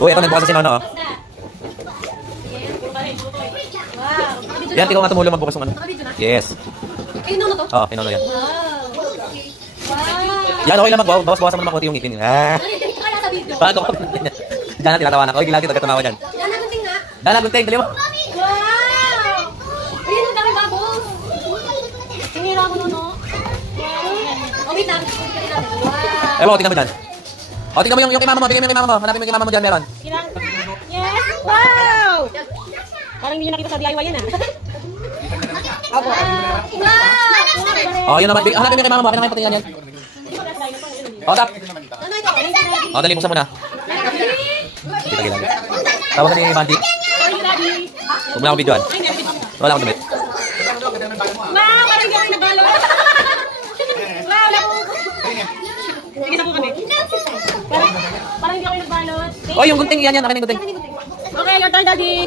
Uy, ito nagbukas si Nono, oh. Yan, ikaw nga tumulong magbukas ng ano. Yes. Kay Nono to? Oo, kay Nono yan. Wow. Yan, okay lang magbawas-bawasan mo naman konti yung ngipin. Ah. Bago ka. Diyan na tinatawa na. Okay, lagi ito tumawa dyan. Dana Gunting nga. Dana Gunting, dali mo. Wow! Ayun, ang dami bubbles. Sinira mo, Nono. Wow. Oh, wait lang. Wow. Ewan ko, tingnan mo dyan. O, tingnan mo yung kay mama mo. Bigyan mo yung kay mama mo. Hanapin mo yung kay mama mo dyan, meron. Yes! Wow! Parang hindi nyo nakita sa DIY yan, ah. Opo. Wow! O, yun naman. Hanapin mo yung kay mama mo. Akin naman yung patingan yan. O, tap. O, dali, buksan mo na. Kita gila. Tawag ka ni Mandy. Huwag mo na akong videoan. Wala akong damit. Ma, parang hindi ako nabalo. Wow, naku. Isa po kami. Parang hindi ako nagbalot. O, yung gunting yan. Akin yung gunting. Okay, your turn, Daddy.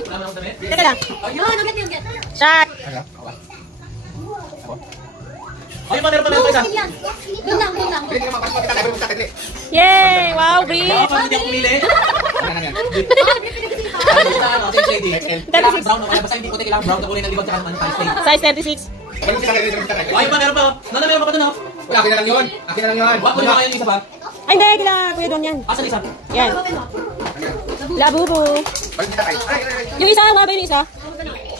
Teka lang. No, get. Shot. Ay, meron pa meron pa isa. Doon lang. Yay! Wow, Bri! Hindi ako pumili. Kailangan brown o kaya basta hindi puti, kailangan brown na kulay ng libag tsaka naman Size 36. Ay, pa meron pa. Meron pa ito na. Wala, akin na lang yun. Wag mo na kayo yung isa pa. Ay, hindi. Kila Kuya Don yan. Asan isa? Yan. Labubo. Yung isa, mga ba yung isa?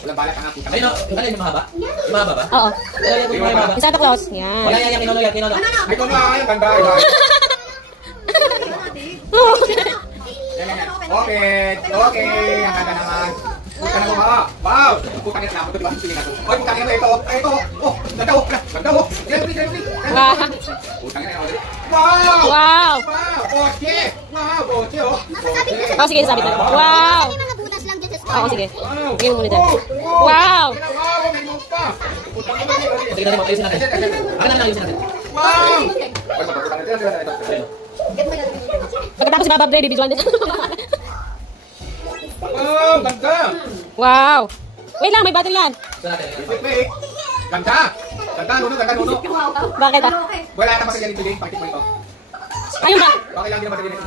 Walang balak ang puta. Ayun, yung mahaba? Yung mahaba ba? Oo. Yung mahaba. Yung Santa Claus. Yan. Yan, kinolo. Ay, ito nga, yung ganda. Okay. Ang ganda naman. Puta na mo ha. Wow. Puta na lang. Ito diba? Sige na to. Oy, puta na mo. Ito. Oh, ganda oh. Ganda oh. Wow. Puta na. Wow. Wow. Boche. Wow, boche oh. Oh, sige, sabi na. Wow. Oo, sige. Sige mo muna dyan. Wow. Sige natin, ayusin natin. Akin namin ayusin natin. Wow. Pagkatapos si Baba Bre, bibidyoan din. Wow, ganda. Wow. Wait lang, may battery yan. Wait. Ganda. Ganda, Nuno. Bakit ah? Wala na masaya dito din. Pakit mo ito. Ayun ba? Okay lang din masaya dito.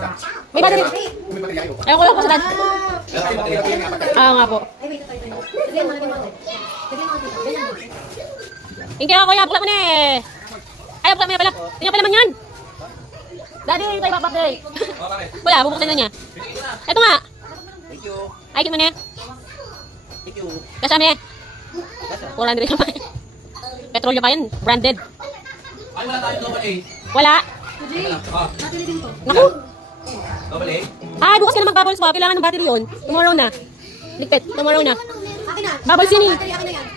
May battery. May baterya kayo. Ayun ko lang po sa dad. Ah, nga po. Hindi ako kuya, pula mo na eh. Ay, pula mo na pala. Tingnan pala man yan. Daddy, tayo Baba Bre. Wala, bubuksan na niya. Ito nga. Thank you. Ay, kit mo na. Thank you. Kasama eh. 400 naman. Petrolyo pa yan. Branded. Ay, wala tayo double A. Wala. Naku. Double A? Ah, bukas ka na mag-bubbles pa. Kailangan ng battery yun. Tomorrow na. Ligpit. Tomorrow na. Bubbles yun eh.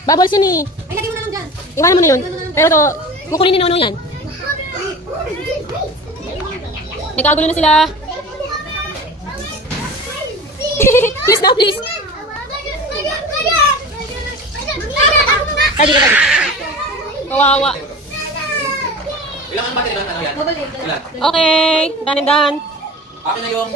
Bubbles yun eh. Ay, lagay mo na lang dyan. Iwanan mo na yun. Pero to, kukunin ni Nono yan. Nagkagulo na sila. Please na, please. Tadi ka, tadi. Kawawa. Ilang ang battery lang? Ano yan? Double A. Ilan? Okay. Done and done. Akin na yung